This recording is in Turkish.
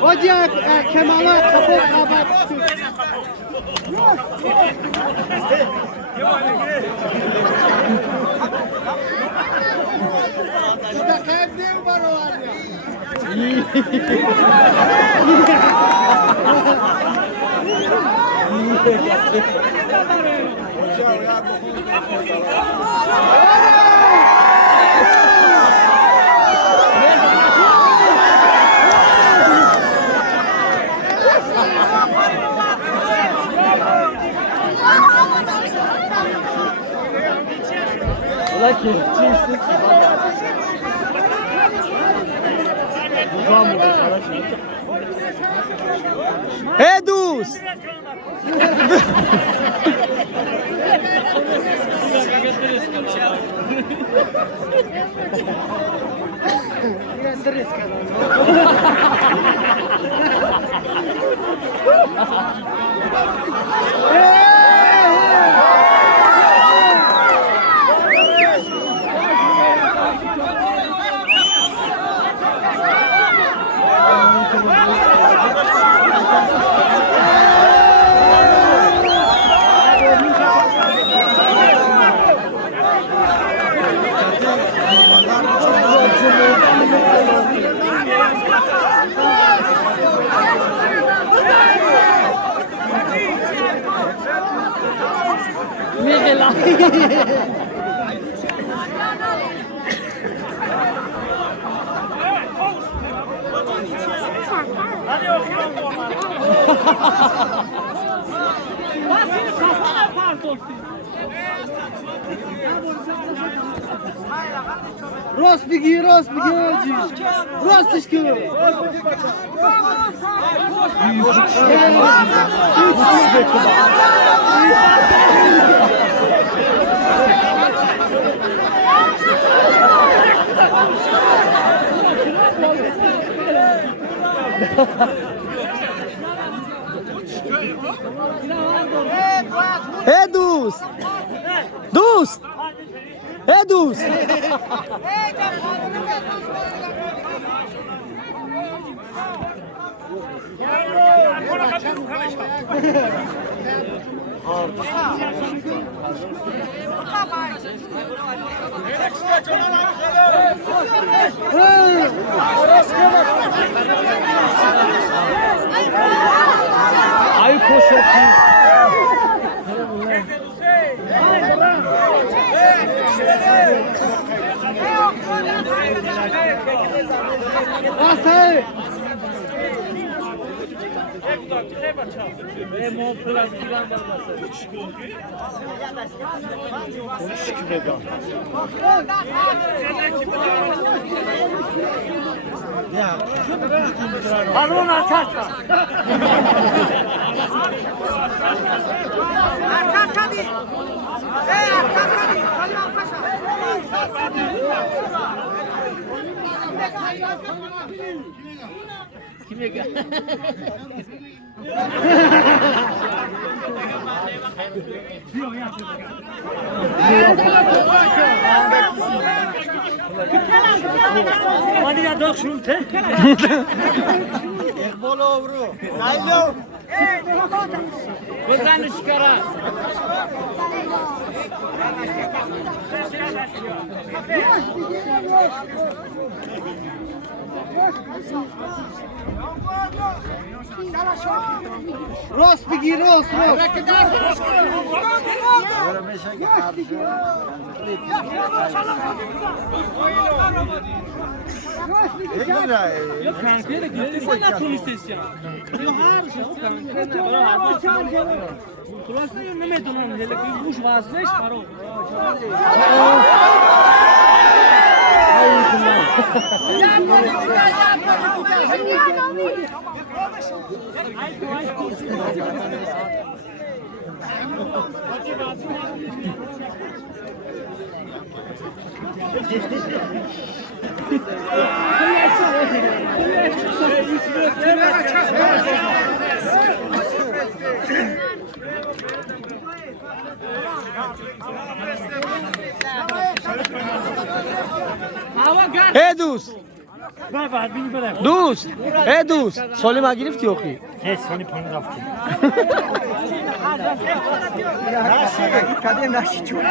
Hoca Kemal'a kapı kapat. İşte kendim var o an ya. Ola ki, çiğsiz. Edus! Rostbigi öldü. Rostbigi. Edus! Dus! Edus! Ay koşuyor. Nasıl? Balona saçma. Arkas tabi. Arkas tabi. Salman Paşa. Kime gel? Hadi ya dök şunu te. Bolo vuru. Saylo. Gözlerini çıkara. راست بگیر راست یا کنکری رو گرفتی نتونستی یا هر خلاص نمیدونم هلی گوش واسش برو ای دوست دوست ای دوست سالی ما گرفتی آخی ناشی چون